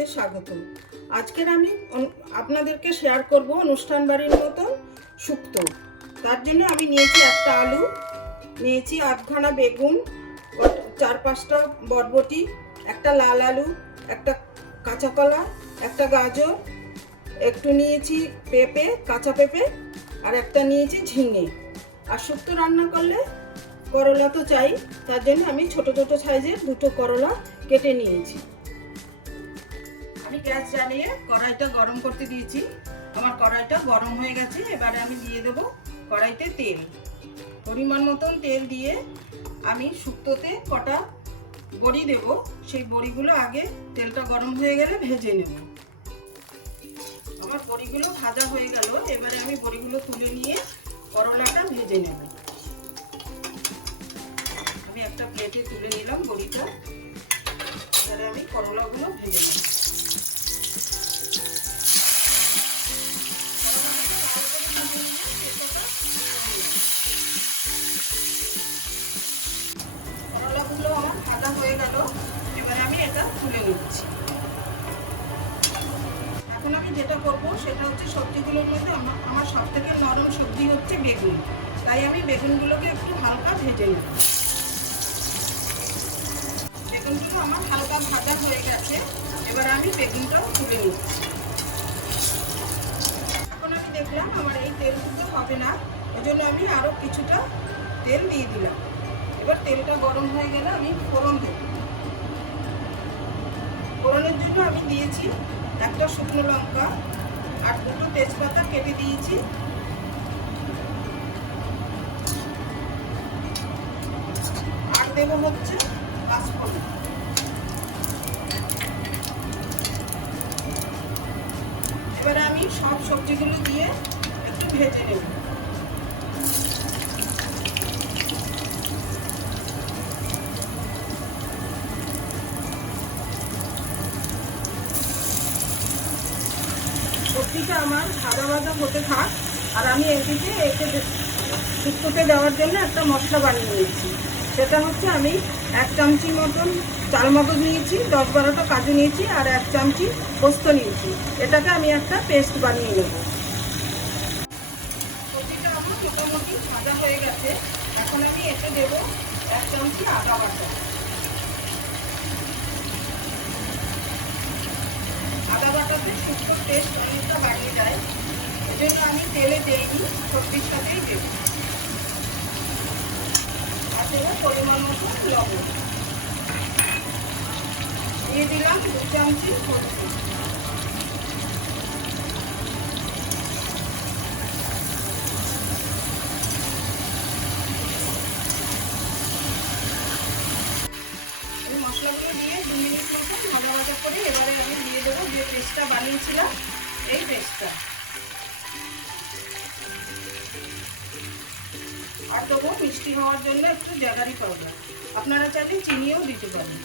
আপনাদের স্বাগত। আজকের আমি আপনাদেরকে শেয়ার করব অনুষ্ঠান বাড়ির মতো শুক্তো। তার জন্য আমি নিয়েছি একটা আলু, নিয়েছি আধখানা বেগুন, 4-5টা বরবটি, একটা লাল আলু, একটা কাঁচা কলা, একটা গাজর, একটু নিয়েছি পেঁপে, কাঁচা পেঁপে, আর একটা নিয়েছি ঝিঙে। আর শুক্তো রান্না করলে করলা তো চাই, তার জন্য আমি ছোট ছোট সাইজের 2টো করলা কেটে নিয়েছি। আমি গ্যাস জ্বালিয়ে কড়াইটা গরম করতে দিয়েছি। আমার কড়াইটা গরম হয়ে গেছে। এবারে আমি দিয়ে দেব কড়াইতে তেল। পরিমাণ মতন তেল দিয়ে আমি শুক্তোতে কটা বড়ি দেব। সেই বড়িগুলো আগে তেলটা গরম হয়ে গেলে ভেজে নেব। আমার বড়িগুলো ভাজা হয়ে গেল। এবারে আমি বড়িগুলো তুলে নিয়ে করলাটা ভেজে নেব। আমি একটা প্লেটে তুলে নিলাম বড়িটা। এবারে আমি করলাগুলো ভেজে নেব। করলাগুলো আমার ভাজা হয়ে গেল। এবারে আমি এটা তুলে নিচ্ছি। এখন আমি যেটা করব সেটা হচ্ছে সবজিগুলোর মধ্যে আমার সবথেকে নরম সবজি হচ্ছে বেগুন। তাই আমি বেগুনগুলোকে একটু হালকা ভেজে নেব। বেগুনগুলো আমার হালকা ভাজা হয়ে গেছে। এবার আমি বেগুনটাও তুলে নিচ্ছি। এখন আমি দেখলাম আমার এই তেল দিতে হবে না, ওই জন্য আমি আরও কিছুটা তেল দিয়ে দিলাম। এবার তেলটা গরম হয়ে গেলে আমি ফোড়ন দেব। ফোড়নের জন্য আমি দিয়েছি একটা শুকনো লঙ্কা আর 2টো তেজপাতা কেটে দিয়েছি। আর দেবো হচ্ছে পাঁচফোড়ন। এবারে আমি সব সবজিগুলো দিয়ে একটু ভেজে নেব। সবজিটা আমার ভাজা ভাজা হতে থাক, আর আমি এদিকে একে শুক্তোতে দেওয়ার জন্য একটা মশলা বানিয়ে নিয়েছি। সেটা হচ্ছে আমি 1 চামচি মতন চাল মগজ নিয়েছি, 10-12টা কাজু নিয়েছি, আর 1 চামচি পোস্ত নিয়েছি। এটাকে আমি একটা পেস্ট বানিয়ে নেব। সবজিটা আমার মোটামুটি ভাজা হয়ে গেছে। এখন আমি এতে দেবো 1 চামচি আদা বাটা। আদা বাটাতে শুক্তোর টেস্ট অনেকটা বাড়িয়ে যায়, এজন্য আমি তেলে দিইনি, সবজির সাথেই দেব। আর দেবো পরিমাণ মতো লবণ। দিয়ে দিলাম 2 চামচি সরষে। এই মশলাগুলো দিয়ে 2 মিনিট মতো ভাজা ভাজা করে এবারে আমি দিয়ে দেবো যে পেস্টটা বানিয়েছিলাম, এই পেস্টটা। আর দেবো মিষ্টি হওয়ার জন্য একটু জ্যাগারি পাউডার। আপনারা চাইলে চিনিও দিতে পারেন।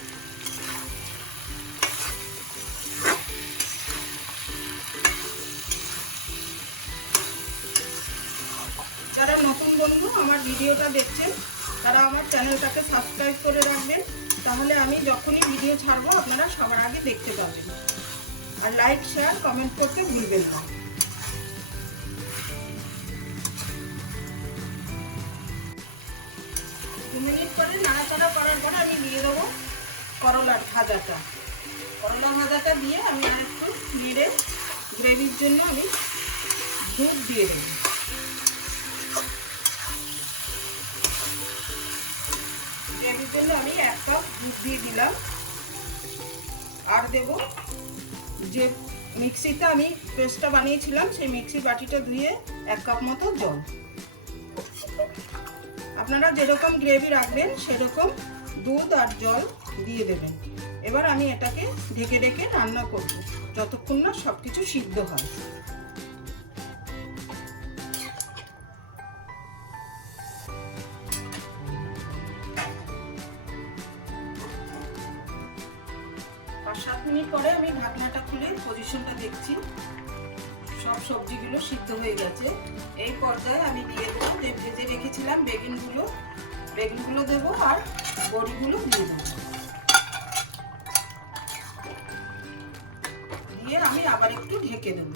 যারা নতুন বন্ধু আমার ভিডিওটা দেখছেন তারা আমার চ্যানেলটাকে সাবস্ক্রাইব করে রাখবেন, তাহলে আমি যখনই ভিডিও ছাড়বো আপনারা সবার আগে দেখতে পাবেন। আর লাইক, শেয়ার, কমেন্ট করতে ভুলবেন না। 2 মিনিট পরে নাড়াচাড়া করার পরে আমি দিয়ে দেবো করলার ভাজাটা। করলা ভাজাটা দিয়ে আমি আর একটু নেড়ে গ্রেভির জন্য আমি দুধ দিয়ে দেবো। গ্রেভির জন্য আমি 1 কাপ দুধ দিয়ে দিলাম। আর দেব যে মিক্সিতে আমি পেস্টটা বানিয়েছিলাম, সেই মিক্সি বাটিটা ধুয়ে 1 কাপ মতো জল। আপনারা যেরকম গ্রেভি রাখবেন সেরকম দুধ আর জল দিয়ে দেবেন। এবার আমি এটাকে ঢেকে ঢেকে রান্না করব যতক্ষণ না সব কিছু সিদ্ধ হয়। আর 7 মিনিট পরে আমি ঢাকনাটা খুলে পজিশনটা দেখছি। সব সবজিগুলো সিদ্ধ হয়ে গেছে। এই পর্যায়ে আমি দিয়ে দেবো যে ভেজে রেখেছিলাম বেগুনগুলো দেবো, আর বড়িগুলো দিয়ে দেবো। আবার একটু ঢেকে দেব।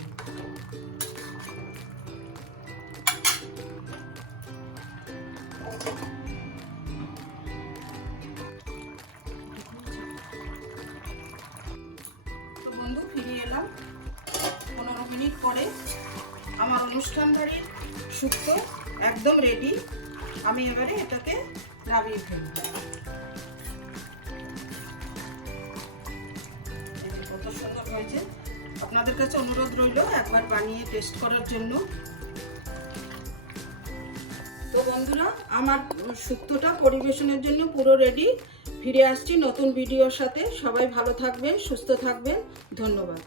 তো বন্ধু ফিরে এলাম 15 মিনিট পরে। আমার অনুষ্ঠান বাড়ির শুক্তো একদম রেডি। আমি এবারে এটাকে নামিয়ে ফেলব। কত সুন্দর হয়েছে। আপনাদের কাছে অনুরোধ রইল একবার বানিয়ে টেস্ট করার জন্য। তো বন্ধুরা, আমার শুক্তোটা পরিবেশনের জন্য পুরো রেডি। ফিরে আসছি নতুন ভিডিওর সাথে। সবাই ভালো থাকবেন, সুস্থ থাকবেন। ধন্যবাদ।